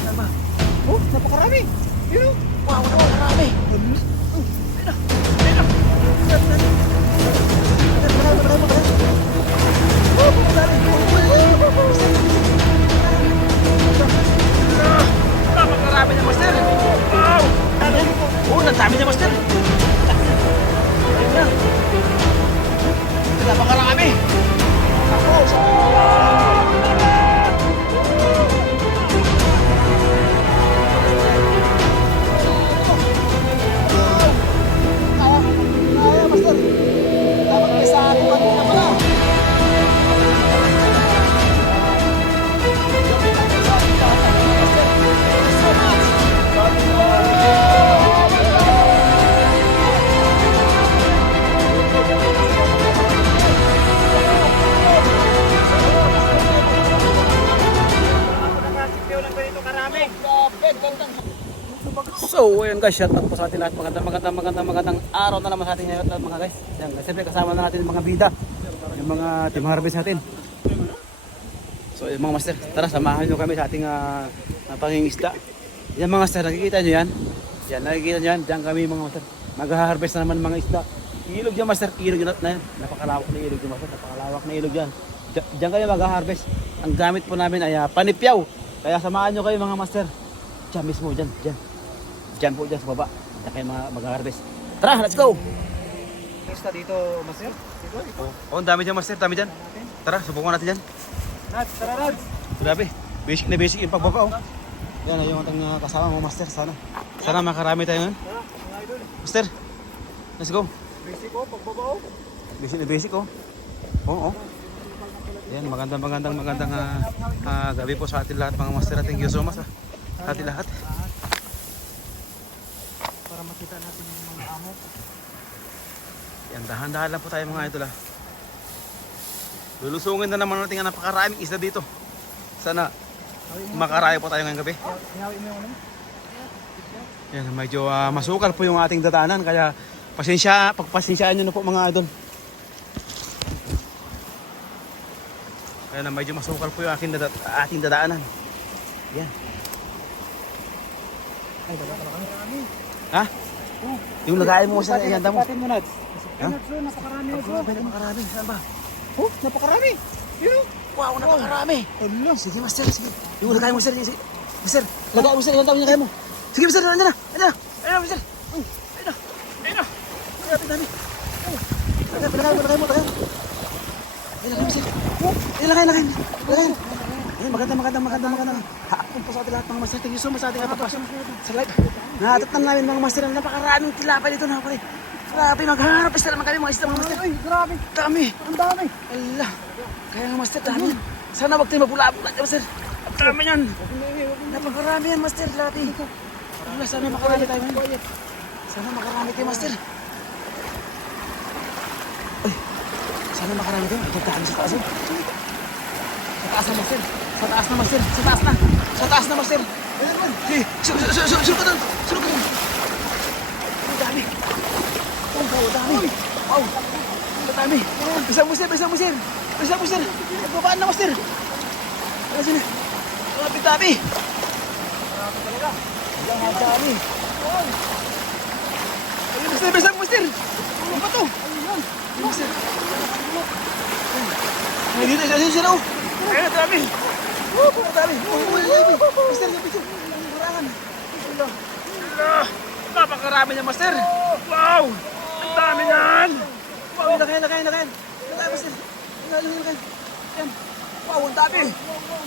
Saan ba? Oh, napakarami. Yun oh. Wow, napakarami. Ayun na. Ayun na. Napakarami So, ayun guys, shout out po sa ating lahat. Magandang, magandang, magandang, magandang araw na naman sa ating lahat mga guys. Yan, guys, siyempre kasama na natin yung mga bida. Yung mga team harvest natin. So, yung mga master, tara, samahan nyo kami sa ating uh, pangingisda. Yan mga master, nakikita nyo yan? Yan, nakikita nyo yan? Diyan kami mga master. Mag-harvest na naman mga isda. Ilog yan master, ilog na yan. Napakalawak na ilog yan master, napakalawak na ilog yan. Diyan, diyan kayo mag-harvest. Ang gamit po namin ay uh, panipyaw. Kaya samahan nyo kayo mga master. Diyan mismo, diyan, diyan. Diyan po, diyan sa baba. Diyan kayo mga mag-harvest. Tara, let's go! Basta dito, Master. Dito, dito. Oh, ang dami dyan master, dami dyan. Tara, subukan natin dyan. Nat, tara, Nat. Grabe, basic na basic yung pagbaba oh. Yan yung ating uh, kasama mo master, sana. Sana makarami tayo ngayon. Tara, mga idol. Master, let's go. Basic ko, pagbaba oh. Basic na basic oh. Oo, oh, Yan, magandang magandang magandang ah, ah, gabi po sa ating lahat mga master. Thank you so much ah. Sa ating lahat. Para makita natin yung mga amo. Yan, dahan-dahan lang po tayo mga idol ah. Lulusungin na naman natin ang napakaraming isda dito. Sana makarayo po tayo ngayong gabi. Ano? Yan, medyo ah, masukal po yung ating dadaanan kaya pasensya, pagpasensyaan nyo na po mga idol. Kaya na medyo masukal po yung aking dada ating dadaanan. Yan. Ay, dala ka kami. Ha? Yung lagayan mo sa yan mo. Sipatin mo, Nat. Ha? So, napakarami oh, so. Grabe, napakarami. Saan ba? Oh, napakarami. Yun oh. Wow, napakarami. Ano? Sige, master, sige. Yung lagayan mo, sir. Sige. Master, lagayan mo, sir. Yung lagayan mo. Sige, master, nandiyan na. Nandiyan na. Ayun na, master. Ayun na. Ayun na. Grabe, dami. Oh. Lagay, lagay mo, lagay mo, lagay mo. Ayun, lagay mo, sir. Oh, ayun, lagay, lagay. Lagay. Ayun, maganda, maganda, maganda, maganda. Haapon po sa ating lahat mga master. Thank you so much sa ating kapatid. Sa live. Natatang namin mga master. Napakaraming tilapay dito na pare. Grabe, magharap na naman kami mga isda mga master. Ay, grabe. Dami. Ang dami. Allah. Kaya nga master, dami. Sana wag tayo mapula-pula dyan, master. Ang dami yan. Napakarami yan, master. Grabe. Allah, sana makarami tayo ngayon. Sana makarami tayo, master. Ay, sana makarami tayo. Ito tayo sa taas. oh. Sa taas na, master. Sa taas na, master. Sa taas na. Sa taas na, master. Sige, sul- sul- sul- sul- sulok ka doon. Sulok ka doon. Ang dami. Oh, ang dami. Wow. Ang dami. Bisa mo, sir. Bisa mo, sir. Bisa mo, sir. Nagbabaan na, master. Ano sila? Ang dami. Ang dami. Ayun, master. Bisa mo, master. Ano ba to? Ayun, dito. Ayun, sir. oh. Ayun, ang dami. Woo, ang dami. Uy, uy, uy, uy. Master, yung picture. Ang. Allah. Napakarami niya, master. Wow. Ang dami niyan. Wow, lagay, lagay, lagay. Lagay, master. Lagay, lagay. Yan. Wow, ang dami.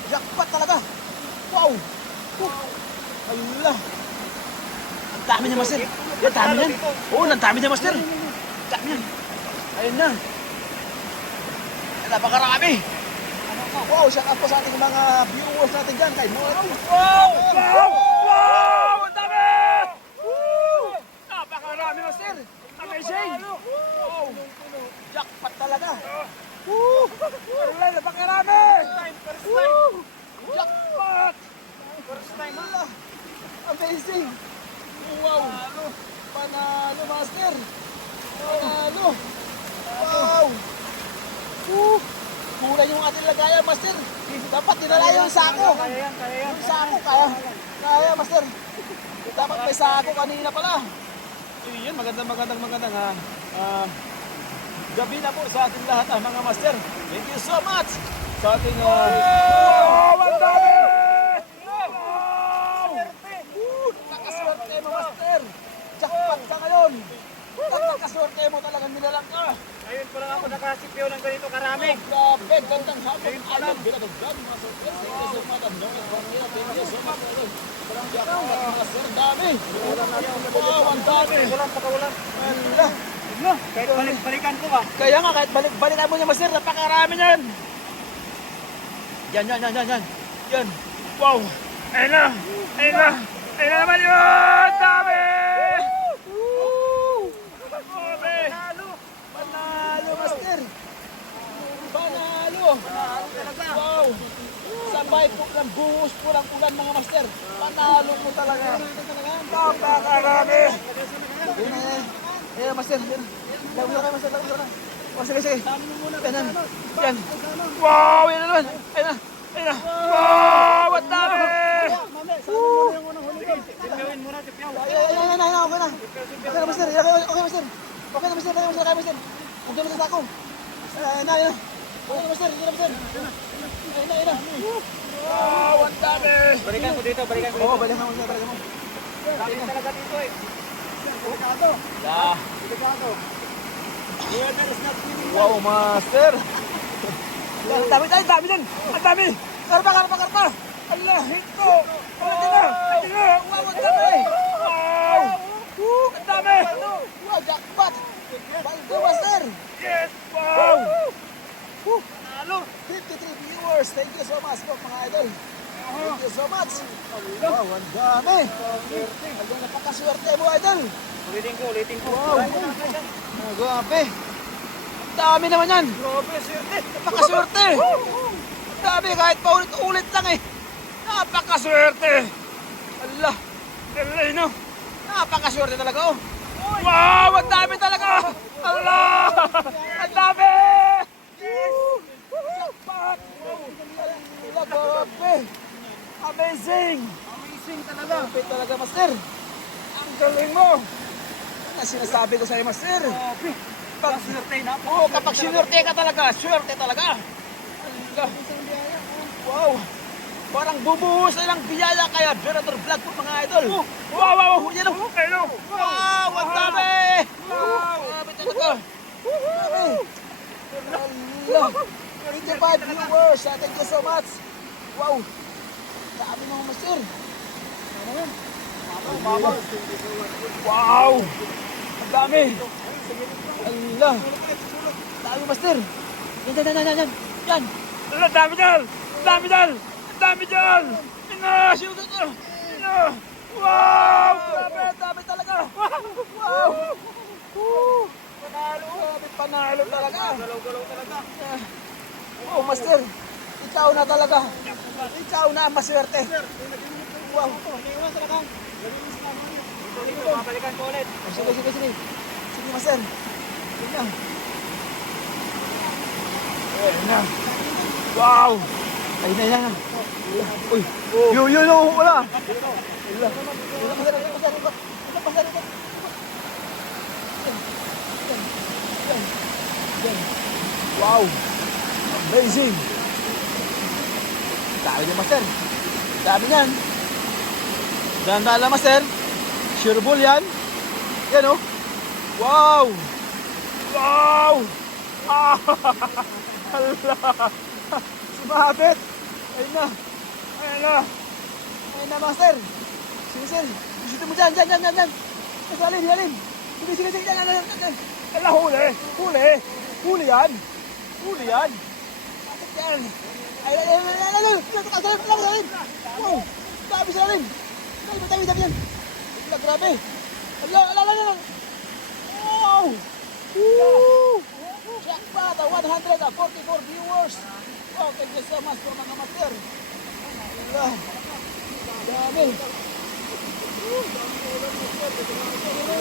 Jackpot talaga. Wow. Allah. Ang dami niya, master. Yan, dami niyan. Oo, ang dami niya, master. Ang dami niyan. Ayun na. Ay, Napakarami. Wow, shout out po sa ating mga viewers natin dyan. Kay Moro. Wow! Wow! Wow! Ang dami! Woo! Napakarami, master. Amazing. Wow! Jackpot talaga. Woo! Wala, napakarami! Woo! Jackpot! First time ha. Amazing. Wow. Panalo, master. Panalo. Wow. Kulay yung ating lagayan, master. Dapat tinalayan yung sako. Yung sako, kaya. Kaya, master. Dapat may sako kanina pala. Yun, magandang magandang magandang ha. Ah, gabi na po sa ating lahat ah, mga master. Thank you so much. Sa ating uh, Woo! Nakaswerte mo, master. Jackpot ka ngayon. Nakaswerte mo talagang nilalang ka. Ayun pa lang ako nakasipyo ng ganito karami. Grabe, gandang hapon. Ano, binatagdan, mga sir. Thank you so much. Ang dami ko nila. Thank you so much. idol. Parang jackpot, mga sir. Ang dami. Dami. Walang pakawalan. Ala. Kahit balik-balikan ko ba? Kaya nga, kahit balik-balikan mo niya, master, napakarami niyan. Yan, yan, yan, yan, yan. Yan. Wow! Ayun na! Ayun na! Ayun na naman yun! Dami! Grabe! Panalo, master. Panalo ito. Wow! Sabay po lang, buhos po lang ulan mga master. Panalo po talaga. Napakarami! Yun na yan. Ayan, master. Lago na kayo, master. Lago na. O, sige, sige. Ayan na. Ayan. Wow! Ayan na naman. Ayan na. Ayan na. Wow! What the Woo! Ayan, ayan, ayan, ayan. Okay na. Okay na, master. Okay na, master. Okay na, master. Okay master. Okay na, master. Andiyan sa takong. Ayan na, ayan na. Wow, ang dami. Balikan ko dito, balikan ko Oo, dito. balikan mo, master. Balikan mo. Dami talaga dito eh. Yeah. Wow, master. Ang dami, ang dami din. Ang dami. Karpa, karpa, karpa. Allah, hito. Na. Wow, ang dami. Wow. Woo, ang dami. Wow, jackpot. Baldo, master. Thank you so much po, mga idol. Thank you so much. Wow, ang dami. Hanggang napakaswerte mo, idol. Ulitin ko, ulitin ko. Wow. Ah, Grabe. Ang dami naman yan. Grabe, swerte. Napakaswerte. Ang dami, kahit paulit-ulit lang eh. Napakaswerte. Allah. Alay, no. Napakaswerte talaga, oh. Wow, ang dami talaga. Allah. Ang dami. Jackpot. Wala, grabe. Amazing. Amazing talaga. Grabe talaga, master. Ang galing mo. Ano sinasabi ko sa'yo, master? Grabe. Pag swerte na. Oo, kapag sinurte ka talaga, swerte talaga. Wow. Parang bubuhos na lang biyaya kaya Venator Vlog po mga idol. Wow, wow, wow. Yan oh. Hello. Wow, ang dami. Wow. Grabe talaga. Grabe. Allah. 25 viewers. Thank you so much. Wow. Dami mga master. Wow. Ang dami. Allah. Dami master. Yan, yan, yan, yan, yan. Yan. Ang dami dyan. Ang dami dyan. Ang dami dyan. Ina, shoot ito. Ina. Wow. Grabe, dami talaga. Wow. Panalo. Grabe, panalo talaga. Galaw-galaw talaga. Oh, master. Ikaw na talaga. Ikaw na ang maswerte. Wow. Babalikan ko ulit. Sige, sige, sige. Sige, master. Sige na. Ayun na. Wow. Ay, na, yan. Uy. Yo, yo, yo. Wala. Wala, master. Wow. Amazing. Dami niya, master. Dami niyan. Dahan-dahan lang, master. Sure ball yan. Yan, oh. Wow. Wow. Ah. Sumabit. Ayun na. Ayun na. Ayun na, master. Sige, sir. Gusto mo dyan, dyan, dyan, dyan, dyan. Mas alin, alin. Sige, sige, sige, dyan, dyan, dyan, dyan. Ala, huli. Huli. Huli yan. Huli yan. Yan. Ay, ay, ay, ay, ay, ay, ay, ay, Wow, dami sa amin. Ay. Ay, grabe. Wow. Woo. Jackpot, 144 viewers. Thank you so much for mga. Wow.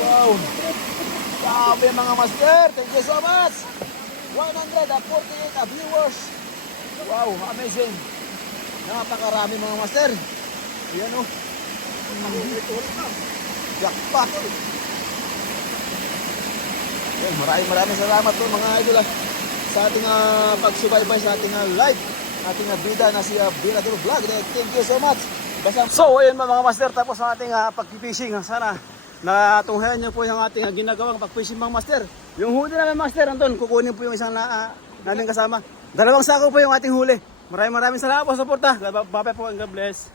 Wow. Dami mga master. Thank you so much. 148 viewers. Wow, amazing. Napakarami mga master. Ayan o. Jackpot. Ayan, maraming maraming salamat po mga idol ah, sa ating ah, pagsubaybay sa ating ah, live. Ating ah, bida na si uh, Birador Vlog. Thank you so much. Basta So, ayun mga master, tapos ang ating uh, pag-fishing. Sana natunghayan niyo po yung ating ah, ginagawang pag-fishing mga master. Yung huli namin master, Anton, kukunin po yung isang na, ah, natin kasama. Dalawang sako po yung ating huli. Maraming maraming salamat po sa suporta. God, God bless.